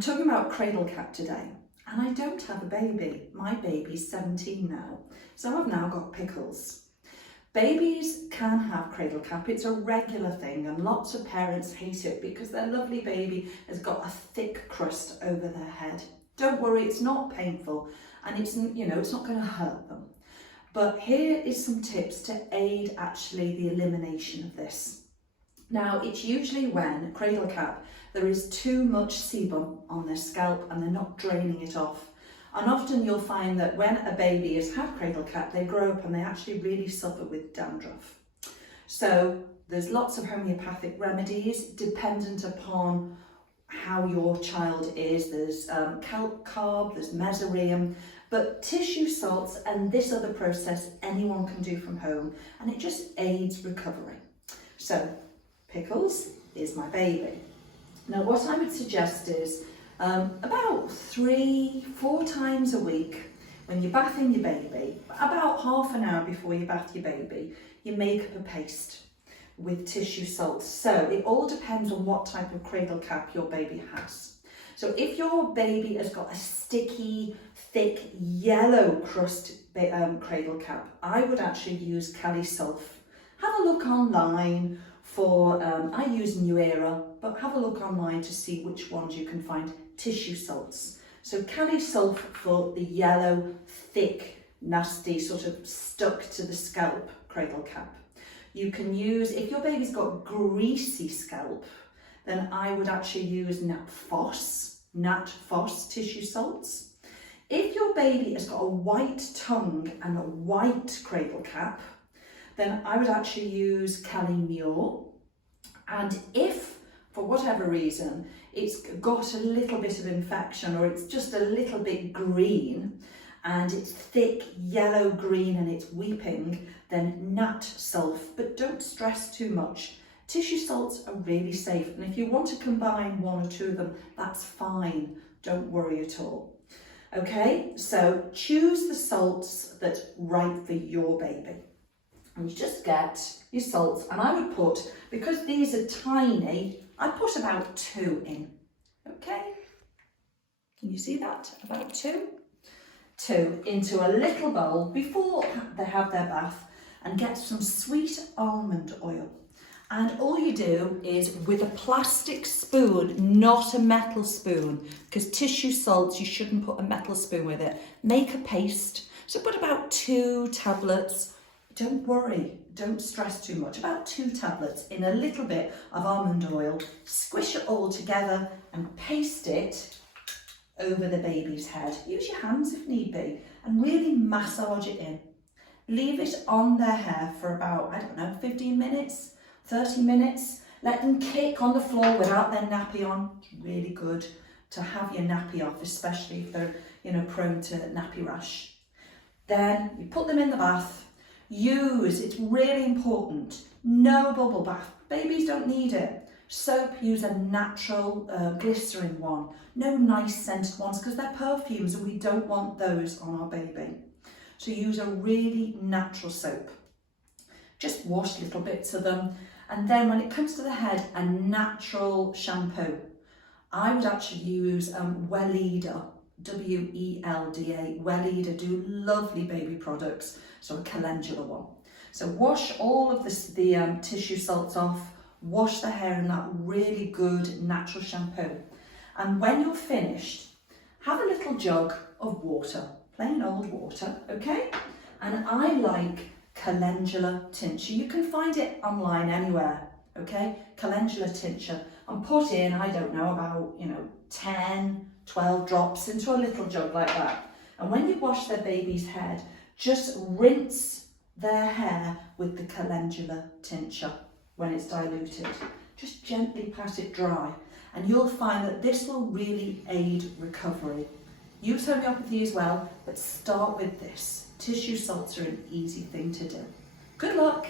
I'm talking about Cradle Cap today, and I don't have a baby. My baby's 17 now, so I've now got Pickles. Babies can have Cradle Cap. It's a regular thing, and lots of parents hate it because their lovely baby has got a thick crust over their head. Don't worry, it's not painful, and it's not going to hurt them. But here is some tips to aid actually the elimination of this. Now, it's usually when Cradle Cap, there is too much sebum on their scalp and they're not draining it off. And often you'll find that when a baby has had Cradle Cap, they grow up and they actually really suffer with dandruff. So there's lots of homeopathic remedies dependent upon how your child is. There's calc carb, there's mesoreum, but tissue salts and this other process anyone can do from home, and it just aids recovery. So Pickles is my baby. Now what I would suggest is about 3-4 times a week, when you're bathing your baby, about half an hour before you bath your baby, you make up a paste with tissue salts. So it all depends on what type of Cradle Cap your baby has. So if your baby has got a sticky, thick, yellow crust Cradle Cap, I would actually use Cali Sulf. Have a look online for, I use New Era, but have a look online to see which ones you can find tissue salts. So Cali Sulf for the yellow, thick, nasty, sort of stuck to the scalp Cradle Cap. You can use, if your baby's got greasy scalp, then I would actually use Nat Phos tissue salts. If your baby has got a white tongue and a white Cradle Cap, then I would actually use Cali Mure. And if, for whatever reason, it's got a little bit of infection or it's just a little bit green and it's thick yellow green and it's weeping, then Nat Sulf, but don't stress too much. Tissue salts are really safe, and if you want to combine one or two of them, that's fine. Don't worry at all. Okay, so choose the salts that's right for your baby. And you just get your salts, and I would put, because these are tiny, I'd put about 2 in. Okay, can you see that? About 2? 2 into a little bowl before they have their bath, and get some sweet almond oil. And all you do is, with a plastic spoon, not a metal spoon, because tissue salts, you shouldn't put a metal spoon with it, make a paste. So put about 2 tablets. Don't worry, don't stress too much, about 2 tablets in a little bit of almond oil, squish it all together and paste it over the baby's head. Use your hands if need be and really massage it in. Leave it on their hair for about, 15 minutes, 30 minutes. Let them kick on the floor without their nappy on. It's really good to have your nappy off, especially if they're prone to nappy rash. Then you put them in the bath. It's really important, no bubble bath. Babies don't need it. Soap, use a natural glycerin one. No nice scented ones because they're perfumes and we don't want those on our baby. So use a really natural soap. Just wash little bits of them. And then when it comes to the head, a natural shampoo. I would actually use Weleda, W-E-L-D-A. Weleda do lovely baby products, so a calendula one. So wash all of the tissue salts off, wash the hair in that really good natural shampoo. And when you're finished, have a little jug of water, plain old water, okay? And I like calendula tincture. You can find it online anywhere, okay? Calendula tincture. And put in, I don't know, about, 10, 12 drops into a little jug like that. And when you wash their baby's head, just rinse their hair with the calendula tincture when it's diluted. Just gently pat it dry. And you'll find that this will really aid recovery. Use homeopathy as well, but start with this. Tissue salts are an easy thing to do. Good luck.